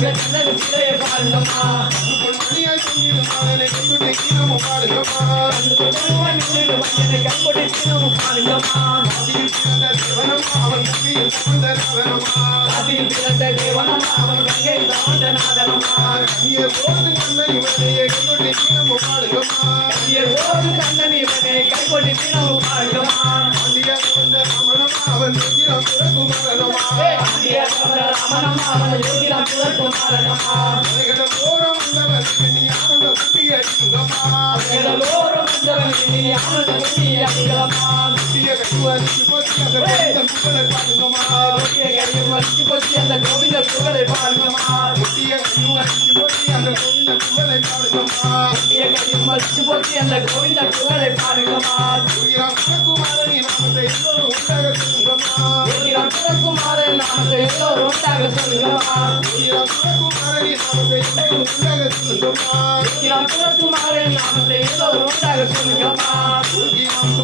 அந்த கண்ணகு சிலையை பாருங்கம்மா மணியாய் தொங்கிடும் மகனை கைகொட்டி கீழமும் பாருங்கம்மா கைகொட்டி சீனமும் பாருங்கம்மா அதில் பிறந்த தேவனம்மா அவன் கங்கையில் தவழ்ந்த நாதனம்மா அதில் பிறந்த தேவனம்மா அவன் கங்கையில் தவழ்ந்த நாதனம்மா கண்ணியர் போது கண்ணன் இவனையே கைகொட்டி கீழமும் பாருங்கம்மா கண்ணியர் போது கண்ணன் இவனை கைகொட்டி சீனமும் பாருங்கம்மா ஆண்டியார் வந்த ராமனம்மா அவன் யோகிராம் பிறக்கும் மகனம்மா ஆண்டியார் வந்த ராமனம்மா அவன் யோகிராம் பிறக்கும் மகனம்மா அலைகடல் ஓரம் வந்தவனுக்கு நீ ஆனந்த குட்டி அடிங்கம்மா கடலோரம் வந்தவன் நீ ஆனந்த குட்டி அடிங்கம்மா குட்டிய கட்டுவாரிக்கு போச்சு அந்த கோவிந்தன் புகழை பாருங்கம்மா குட்டிய கையும் வச்சு போச்சு அந்த கோவிந்த புகழை பாருங்கம்மா குட்டிய கட்டுவாரிக்கு போச்சு அந்த கோவிந்தன் புகழை பாருங்கம்மா குட்டிய கையும் வச்சு போச்சு அந்த கோவிந்த புகழை பாருங்கம்மா யோகிராம் சிவகுமாரனி நாமத்தை எல்லோரும் உண்டாக சொல்லுங்கம்மா யோகிராம் சிவகுமாரன் நாமத்தை எல்லோரும் உண்டாக சொல்லுங்கம்மா யோகிராம் சிவகுமாரனி நாமத்தை எல்லோரும் உண்டாக சொல்லுங்கம்மா யோகிராம் சிவகுமாரன் நாமத்தை எல்லோரும் உண்டாக சொல்லுங்கம்மா யோகிராம்